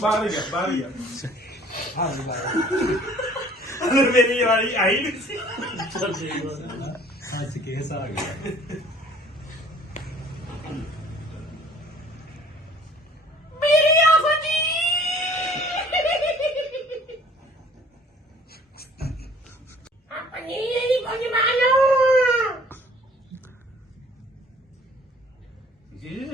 ਬਾਹਰ ਗਿਆ ਮੇਰੀ ਵਾਰੀ ਆਈ ਨਹੀਂ ਸੀ ਅੱਜ ਕੇਸ ਆ ਗਿਆ ਮੇਰੀ ਆਹੋ ਜੀ ਆਪਣੀ ਇਹ ਕੁਝ ਮਾਨੋ ਜੀ